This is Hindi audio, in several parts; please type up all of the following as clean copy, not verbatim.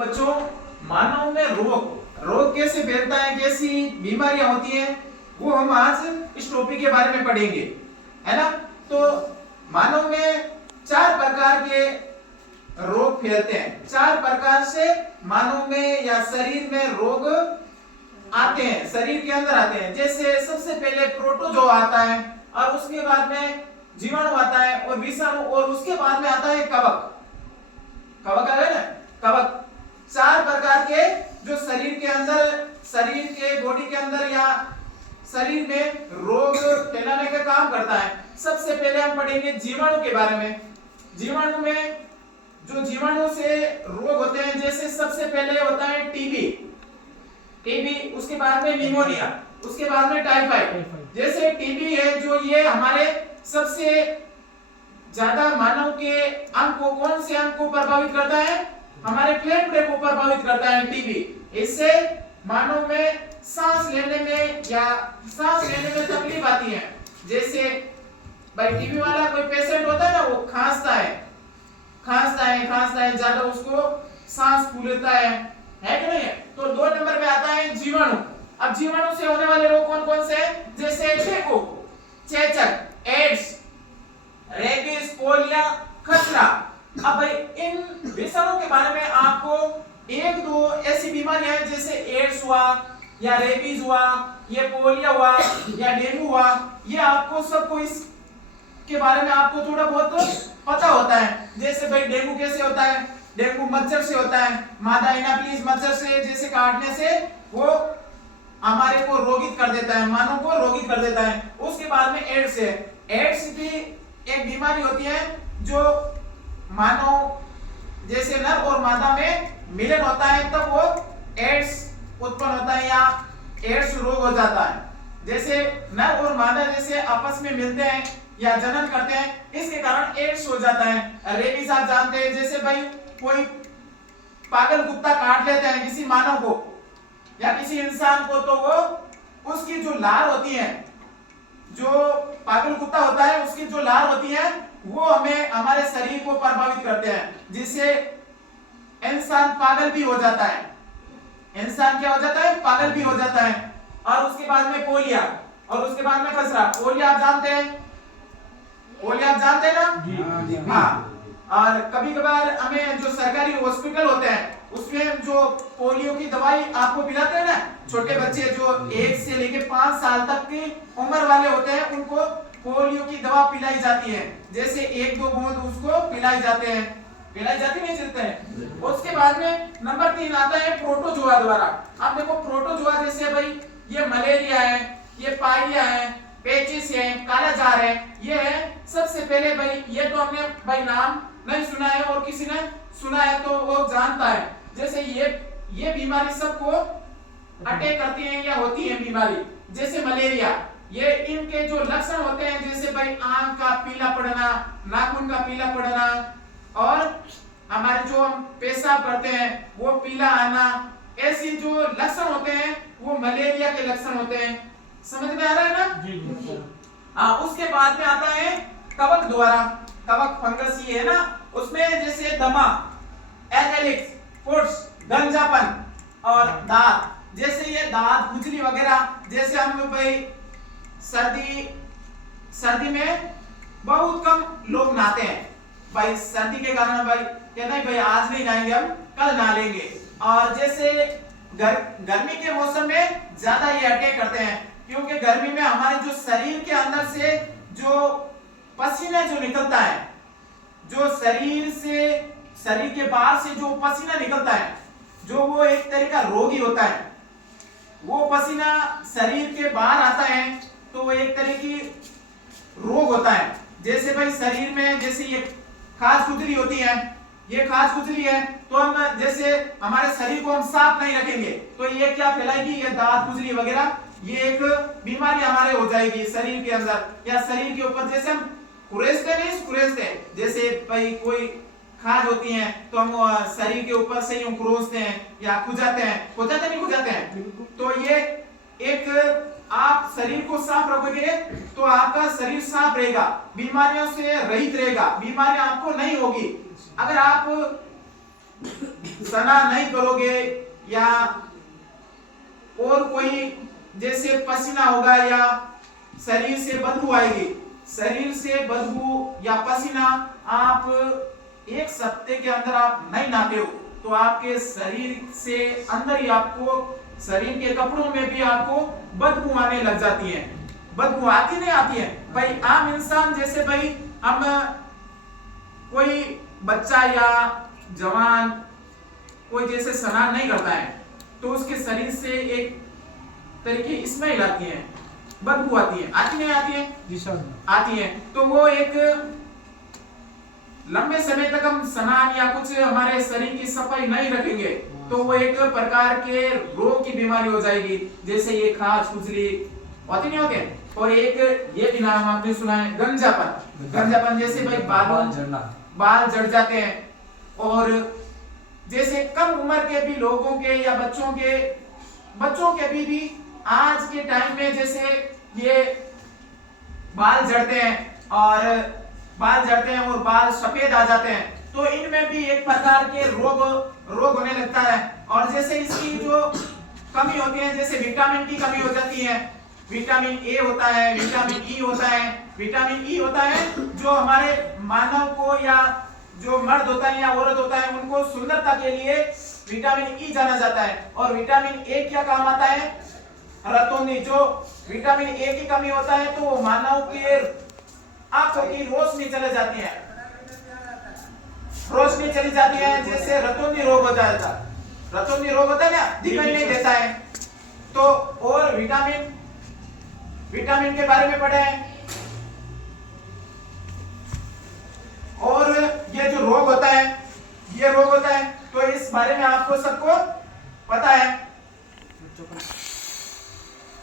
बच्चों, मानव में रोग रोग कैसे फैलता है, कैसी बीमारियां होती हैं, वो हम आज इस टॉपिक के बारे में पढ़ेंगे, है ना। तो मानव में 4 प्रकार के रोग फैलते हैं। 4 प्रकार से मानव में या शरीर में रोग आते हैं, शरीर के अंदर आते हैं। जैसे सबसे पहले प्रोटोजोआ आता है, और उसके बाद में जीवाणु आता है और विषाणु, और उसके बाद में आता है कवक। कवक आ गए ना, कवक। 4 प्रकार के जो शरीर के अंदर, शरीर के बॉडी के अंदर या शरीर में रोग फैलाने का काम करता है। सबसे पहले हम पढ़ेंगे जीवाणु के बारे में। जीवाणु में जो जीवाणु से रोग होते हैं, जैसे सबसे पहले होता है टीबी, उसके बाद में निमोनिया, उसके बाद में टाइफाइड। जैसे टीबी है जो ये हमारे सबसे ज्यादा मानव के अंग को, कौन से अंग को प्रभावित करता है, हमारे फेफड़े को प्रभावित करता है टीबी। इससे मानव में सांस लेने में या सांस लेने में तकलीफ आती है। जैसे भाई टीबी वाला कोई पेशेंट होता है ना, वो खांसता है ज्यादा, उसको सांस फूलता है कि नहीं है। तो 2 नंबर पे आता है जीवाणु। अब जीवाणु से होने वाले रोग कौन कौन से हैं, जैसे डेंगू, चेचक, एड्स, रेबीज, पोलियो, खसरा। अब भाई इन विषाणु के बारे में आपको 1-2 ऐसी बीमारियां हैं, जैसे एड्स हुआ या रेबीज हुआ, ये पोलियो हुआ या डेंगू हुआ, ये आपको सबको इस के बारे में आपको थोड़ा बहुत पता होता है। जैसे भाई डेंगू कैसे होता है, डेंगू मच्छर से होता है, मादा एनाफिलिस मच्छर से जैसे काटने से वो हमारे को रोगित कर देता है, मानव को रोगित कर देता है। उसके बाद में एड्स है। एड्स भी एक बीमारी होती है जो मानव जैसे नर और मादा में मिलन होता है, तब वो एड्स उत्पन्न होता है या एड्स रोग हो जाता है। जैसे नर और मादा जैसे आपस में मिलते हैं या जनन करते हैं, इसके कारण एड्स हो जाता है। रेबीज आप जानते हैं, जैसे भाई कोई पागल कुत्ता काट लेते हैं किसी मानव को या किसी इंसान को, तो वो उसकी जो लार होती है, जो पागल कुत्ता होता है उसकी जो लार होती है, वो हमें हमारे शरीर को प्रभावित करते हैं, जिससे इंसान पागल भी हो जाता है। इंसान क्या हो जाता है, पागल भी हो जाता है। और उसके बाद में पोलियो, और उसके बाद में खसरा। पोलियो आप जानते हैं, पोलियो आप जानते हैं ना? हाँ। और कभी कभार हमें जो सरकारी हॉस्पिटल होते हैं, उसमें जो पोलियो की दवाई आपको पिलाते हैं ना, छोटे बच्चे जो 1 से लेकर 5 साल तक की उम्र वाले होते हैं, उनको पोलियो की दवा पिलाई जाती है। जैसे 1-2 बूंद उसको पिलाई जाते हैं, पिलाई जाती नहीं चलते हैं। उसके बाद में नंबर 3 आता है प्रोटोजोआ द्वारा। आप देखो प्रोटोजोआ, जैसे भाई ये मलेरिया है, ये पाइलिया है, पेचिस है, कालाजार है, ये है। सबसे पहले भाई ये तो हमने भाई नाम नहीं सुना है, और किसी ने सुना है तो वो जानता है। जैसे ये बीमारी सबको अटैक करती है या होती है बीमारी। जैसे मलेरिया, ये इनके जो लक्षण होते हैं, जैसे भाई आंख का पीला पड़ना, नाखून का पीला पड़ना, और हमारे जो हम पेशाब करते हैं वो पीला आना, ऐसी जो लक्षण होते हैं वो मलेरिया के लक्षण होते हैं। समझ में आ रहा है ना? जी। उसके बाद में आता है कवक द्वारा। कवक फंगस ये है ना, उसमें जैसे दमा, एथेलिक्स, फुट्स, गंजापन और दांत। जैसे ये दांत, खुजली वगैरह, जैसे हम भाई सर्दी में बहुत कम लोग नहाते हैं भाई, सर्दी के कारण भाई कहते हैं भाई आज नहीं नहाएंगे, हम कल नहा लेंगे। और जैसे गर्मी के मौसम में ज्यादा ये अटैक करते हैं, क्योंकि गर्मी में हमारे जो शरीर के अंदर से जो पसीना जो निकलता है, जो शरीर के बाहर से जो पसीना निकलता है, जो वो एक तरह का रोग ही होता है। वो पसीना शरीर के बाहर आता है तो वो एक तरह की रोग होता है। जैसे भाई शरीर में जैसे ये खाज खुजली होती है, ये खाज खुजली है, तो हम जैसे हमारे शरीर को हम साफ नहीं रखेंगे तो ये क्या फैलाएगी, ये दांत खुजली वगैरह, ये एक बीमारी हमारे हो जाएगी शरीर के अंदर या शरीर के ऊपर। जैसे हम कुरेसते, जैसे भाई कोई खाज होती है तो हम शरीर के ऊपर से यूं कुरोसते हैं या खुजाते हैं, तो ये एक आप शरीर को साफ रखोगे तो आपका शरीर साफ रहेगा, बीमारियों से रहित रहेगा, बीमारियां आपको नहीं होगी। अगर आप स्नान नहीं करोगे या और कोई जैसे पसीना होगा या शरीर से बदबू आएगी, शरीर से बदबू या पसीना आप 1 सप्ताह के अंदर आप नहीं नहाते हो तो आपके शरीर से अंदर ही आपको शरीर के कपड़ों में भी आपको बदबू आने लग जाती है। बदबू आती नहीं आती है भाई। आम इंसान जैसे भाई हम कोई बच्चा या जवान कोई जैसे स्नान नहीं करता है तो उसके शरीर से एक तरीके स्मेल आती है, बदबू आती है, आती नहीं आती है जी सर आती है। तो वो एक लंबे समय तक हम स्नान या कुछ हमारे शरीर की सफाई नहीं रखेंगे तो वो एक प्रकार के रोग की बीमारी हो जाएगी, जैसे ये खाज खुजली होती नहीं होते। और एक ये भी नाम आपने सुना है गंजापन। गंजापन जैसे भाई बाल झड़ जाते हैं। और जैसे कम उम्र के भी लोगों के या बच्चों के भी आज के टाइम में जैसे ये बाल झड़ते हैं और बाल सफेद आ जाते हैं तो इनमें भी एक प्रकार के रोग होने लगता है। और जैसे इसकी जो कमी होती है, जैसे विटामिन की कमी हो जाती है, विटामिन ए होता है, विटामिन ई होता है। विटामिन ई होता है जो हमारे मानव को या जो मर्द होता है या औरत होता है उनको सुंदरता के लिए विटामिन ई जाना जाता है। और विटामिन ए क्या काम आता है? रतौंधी। जो विटामिन ए की कमी होता है तो मानव के आंखों की रोशनी चली जाती है, जैसे रतौंधी रोग हो जाता है। रतौंधी रोग होता है ना, दिखाई नहीं देता है। तो और विटामिन के बारे में पढ़े हैं। और ये जो रोग होता है तो इस बारे में आपको सबको पता है।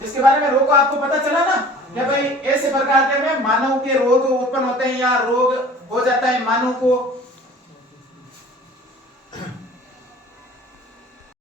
इसके बारे में रोग को आपको पता चला ना क्या भाई ऐसे प्रकार के में मानव के रोग उत्पन्न होते हैं या रोग हो जाता है मानव को।